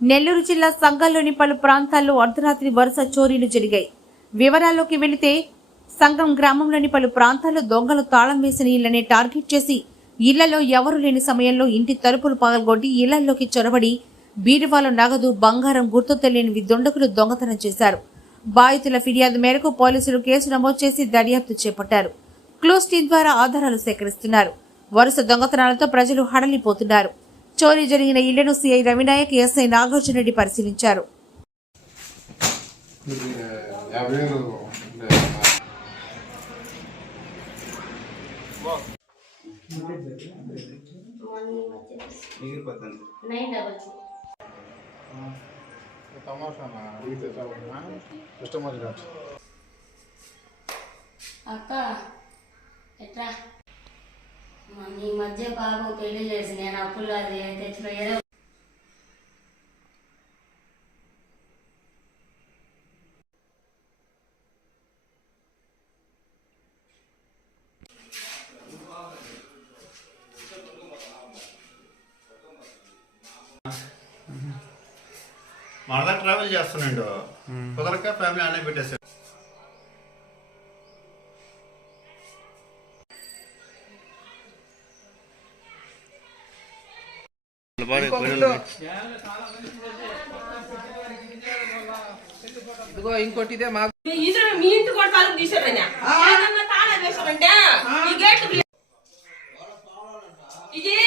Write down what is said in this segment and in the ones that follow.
నెల్లూరు జిల్లా సంఘంలోని పలు ప్రాంతాల్లో అర్ధరాత్రి వరుస చోరీలు జరిగాయి. వివరాల్లోకి వెళితే సంఘం గ్రామంలోని పలు ప్రాంతాల్లో దొంగలు తాళం వేసిన ఇళ్ళనే టార్గెట్ చేసి ఇళ్ళలో ఎవరు లేని సమయంలో ఇంటి తలుపులు పగలగొట్టి ఇళ్ళలోకి చొరబడి బీరువాలో నగదు బంగారం గుర్తు తెలియని దుండగులు దొంగతనం చేశారు. బాధితుల ఫిర్యాదు మేరకు పోలీసులు కేసు నమోదు చేసి దర్యాప్తు చేపట్టారు. క్లోజ్ టీం ద్వారా ఆధారాలు సేకరిస్తున్నారు. వరుస దొంగతనాలతో ప్రజలు హడలిపోతున్నారు. చోరీ జరిగిన ఇళ్ళను సీఐ రవినాయక్ ఎస్ఐ నాగార్జునరెడ్డి పరిశీలించారు. ఇది నీ మధ్య బాబు పెళ్ళి చేసి నేను అప్పుల్లో అది తెచ్చిన ఏదో మరలా ట్రావెల్ చేస్తున్నాడు. కుదరక ఫ్యామిలీ అనే పెట్టేశారు ఇదిగో ఇంకోటి ఇదే మాకు ఇద్దరు మీ ఇంటి కూడా తలుపు తీసారని ఏదన్నా తాళం వేసారంటే ఈ గేట్ ఇది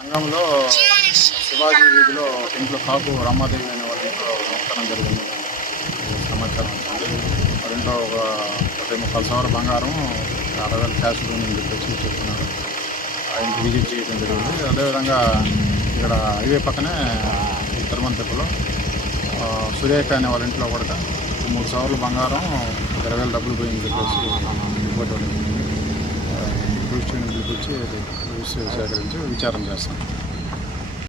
సంఘంలో శివాజీ వీధిలో ఇంట్లో కాపు రమాదేవి అనే వాళ్ళ ఇంట్లో దొంగతనం జరిగింది. సమాచారం వచ్చింది ఇంట్లో ఒక పది ముప్పై సవర బంగారం అరవై వేల క్యాష్ అని చెప్పేసి చెప్తున్నారు. ఆయనకి విజిట్ చేయడం జరిగింది. అదేవిధంగా ఇక్కడ హైవే పక్కనే తిరుమలతిప్పలో సురేఖ అనే వాళ్ళ ఇంట్లో కూడా మూడు సవర్లు బంగారం ఇరవై వేల డబ్బులు పోయింది చెప్పేసి రిపోర్ట్ ఆపర్చునిటీ దృష్టిని పిలిపించి సేకరించి విచారం చేస్తాం.